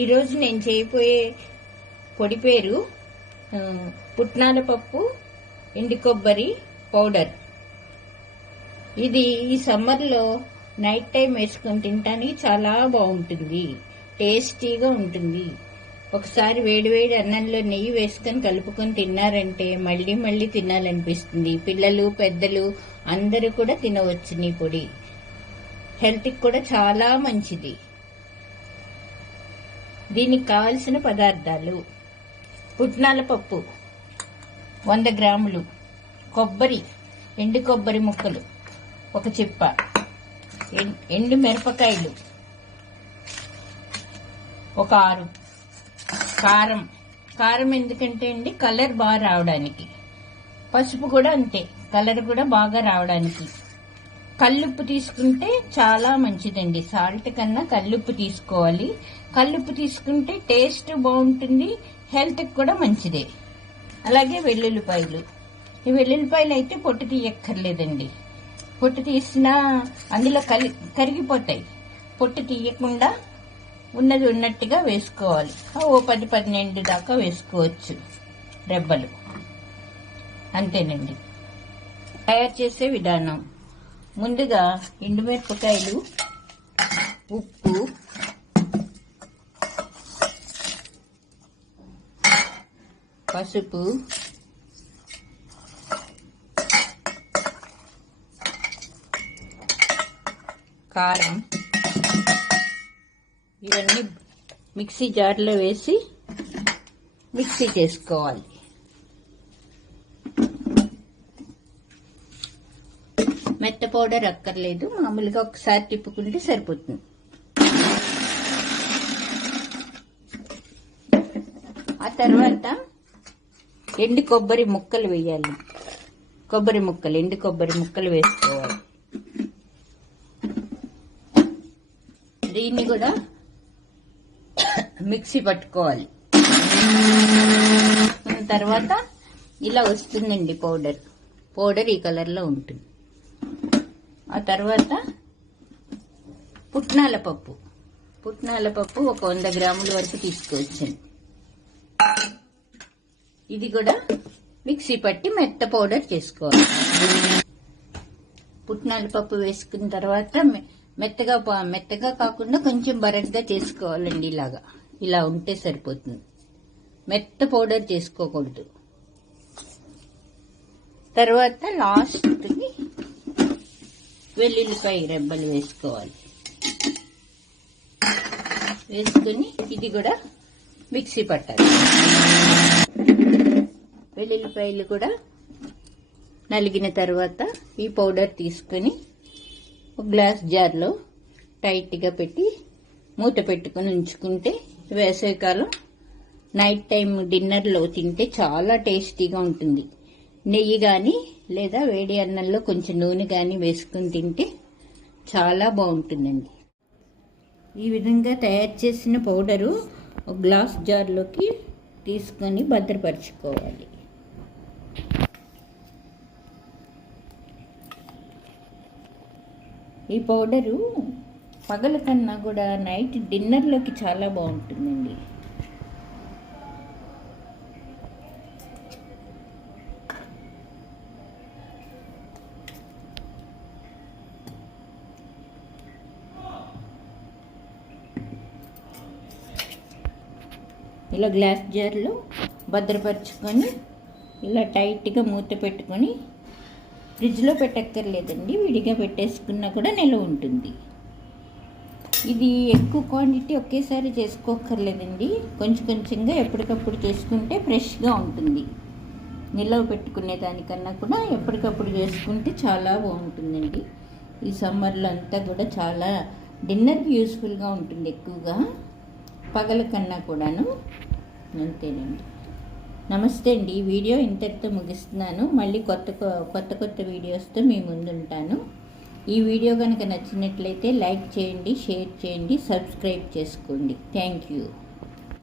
ఈరోజు నేను చేయబోయే పొడి పేరు పుట్నాల పప్పు ఎండు కొబ్బరి పౌడర్. ఇది ఈ సమ్మర్లో నైట్ టైం వేసుకొని తినడానికి చాలా బాగుంటుంది, టేస్టీగా ఉంటుంది. ఒకసారి వేడివేడి అన్నంలో నెయ్యి వేసుకొని కలుపుకొని తిన్నారంటే మళ్ళీ మళ్ళీ తినాలనిపిస్తుంది. పిల్లలు పెద్దలు అందరూ కూడా తినవచ్చు. ఈ పొడి హెల్త్కి కూడా చాలా మంచిది. దీనికి కావలసిన పదార్థాలు: పుట్నాల పప్పు 100 గ్రాములు, కొబ్బరి ఎండు కొబ్బరి ముక్కలు 1 చిప్ప, ఎండు మిరపకాయలు 6, కారం ఎందుకంటే అండి కలర్ బాగా రావడానికి, పసుపు కూడా అంతే, కలర్ కూడా బాగా రావడానికి. కల్లుప్పు తీసుకుంటే చాలా మంచిదండి, సాల్ట్ కన్నా కల్లుప్పు తీసుకోవాలి. కల్లుప్పు తీసుకుంటే టేస్ట్ బాగుంటుంది, హెల్త్కి కూడా మంచిదే. అలాగే వెల్లుల్లిపాయలు. ఈ వెల్లుల్లిపాయలు అయితే పొట్టు తీయక్కర్లేదండి, పొట్టు తీసినా అందులో కరిగిపోతాయి. పొట్టు తీయకుండా ఉన్నది ఉన్నట్టుగా వేసుకోవాలి. ఓ 10-12 దాకా వేసుకోవచ్చు రెబ్బలు. అంతేనండి. తయారు చేసే విధానం: ముందుగా ఎండుమిరపకాయలు, ఉప్పు, పసుపు, కారం ఇవన్నీ మిక్సీ జార్లో వేసి మిక్సీ చేసుకోవాలి. మెత్త పౌడర్ అక్కర్లేదు, మామూలుగా ఒకసారి తిప్పుకుంటే సరిపోతుంది. ఆ తర్వాత ఎండు కొబ్బరి ముక్కలు వేయాలి. ఎండు కొబ్బరి ముక్కలు వేసుకోవాలి. దీన్ని కూడా మిక్సీ పట్టుకోవాలి. తర్వాత ఇలా వస్తుందండి పౌడర్ ఈ కలర్లో ఉంటుంది. ఆ తర్వాత పుట్నాల పప్పు ఒక 100 గ్రాముల వరకు తీసుకోవచ్చండి. ఇది కూడా మిక్సీ పట్టి మెత్త పౌడర్ చేసుకోవాలి. పుట్నాల పప్పు వేసుకున్న తర్వాత మెత్తగా కాకుండా కొంచెం బరగ్గా చేసుకోవాలండి. ఇలా ఉంటే సరిపోతుంది, మెత్త పౌడర్ చేసుకోకూడదు. తర్వాత లాస్ట్కి వెల్లుల్లిపాయ రెబ్బలు వేసుకోవాలి. వేసుకుని ఇది కూడా మిక్సీ పట్టాలి. వెల్లుల్లిపాయలు కూడా నలిగిన తర్వాత ఈ పౌడర్ తీసుకుని ఒక గ్లాస్ జార్లో టైట్గా పెట్టి మూత పెట్టుకుని ఉంచుకుంటే వేసవికాలం నైట్ టైం డిన్నర్లో తింటే చాలా టేస్టీగా ఉంటుంది. నెయ్యి కానీ లేదా వేడి అన్నంలో కొంచెం నూనె కానీ వేసుకుని తింటే చాలా బాగుంటుందండి. ఈ విధంగా తయారు చేసిన పౌడరు ఒక గ్లాస్ జార్లోకి తీసుకొని భద్రపరచుకోవాలి. ఈ పౌడరు పగల కన్నా కూడా నైట్ డిన్నర్లోకి చాలా బాగుంటుందండి. ఇలా గ్లాస్ జార్లో భద్రపరుచుకొని ఇలా టైట్గా మూత పెట్టుకొని ఫ్రిడ్జ్లో పెట్టక్కర్లేదండి, విడిగా పెట్టేసుకున్నా కూడా నిల్వ ఉంటుంది. ఇది ఎక్కువ క్వాంటిటీ ఒకేసారి చేసుకోక్కర్లేదండి, కొంచెం కొంచెంగా ఎప్పటికప్పుడు చేసుకుంటే ఫ్రెష్గా ఉంటుంది. నిల్వ పెట్టుకునే దానికన్నా కూడా ఎప్పటికప్పుడు చేసుకుంటే చాలా బాగుంటుందండి. ఈ సమ్మర్లో అంతా కూడా చాలా డిన్నర్కి యూస్ఫుల్గా ఉంటుంది, ఎక్కువగా పగల కన్నా కూడాను. అంతేనండి. నమస్తే అండి. ఈ వీడియో ఇంతటితో ముగిస్తున్నాను. మళ్ళీ కొత్త వీడియోస్తో మీ ముందుంటాను. ఈ వీడియో కనుక నచ్చినట్లయితే లైక్ చేయండి, షేర్ చేయండి, సబ్స్క్రైబ్ చేసుకోండి. Thank you.